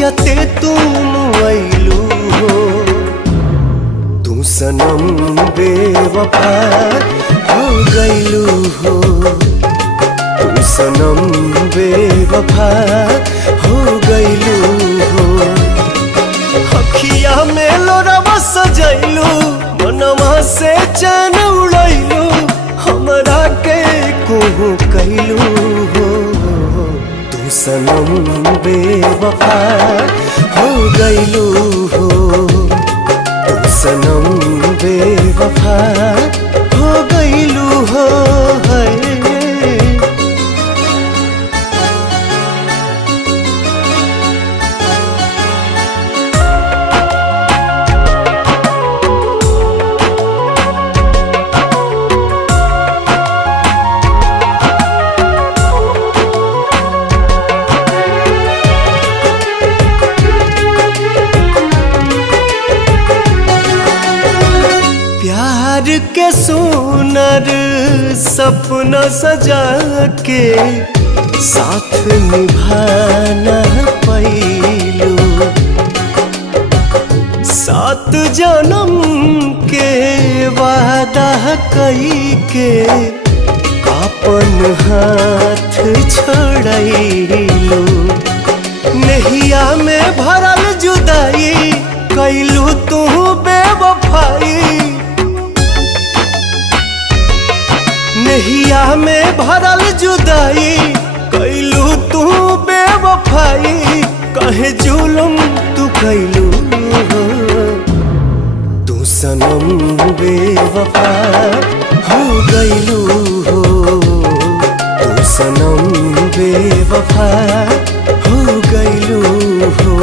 जियते तुम आइलू हो। तू सनम बेवफा हो गइलू हो। तू सनम बेवफा हो गइलू हो। अखिया में लोरवा सजैलू, मनवा से चैन उड़ैलू, हमरा के कोहू कैलू हो। तू सनम बेवफा हो गइलू हो। तू सनम बेवफा हो गइलू हो। प्यार के सुनर सपना सजा के साथ निभाना पैलू। 7 जन्म के वादा कई के अपन हाथ छोड़ैलू। नहिया में भरल जुदाई कैलू तू बेवफाई। नहिया में भरल जुदाई कैलू तू बेवफाई। कहे जुलम तू कैलू हो। तू सनम बेवफा हो गइलू हो। तू सनम बेवफा हो गइलू हो।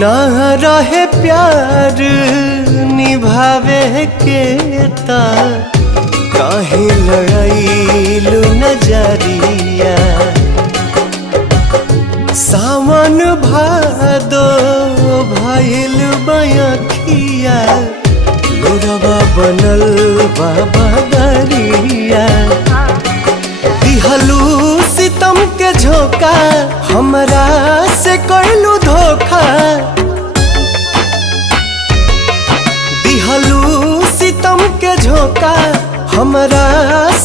ना रहे प्यार निभावे के ता काहे लड़ाइलू नजरिया। सावन भादो भइल बयखिया, लोरवा बनल बाबा दरिया। दिहलू सितम के झोंका, हमरा से कैलू धोखा। दिहलू सितम के झोंका, हमरा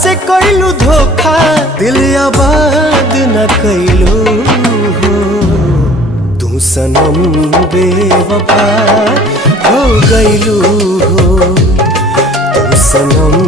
से कैलू धोखा। दिल आबाद न कैलू हो। तू सनम बेवफा हो गइलू हो। तू सनम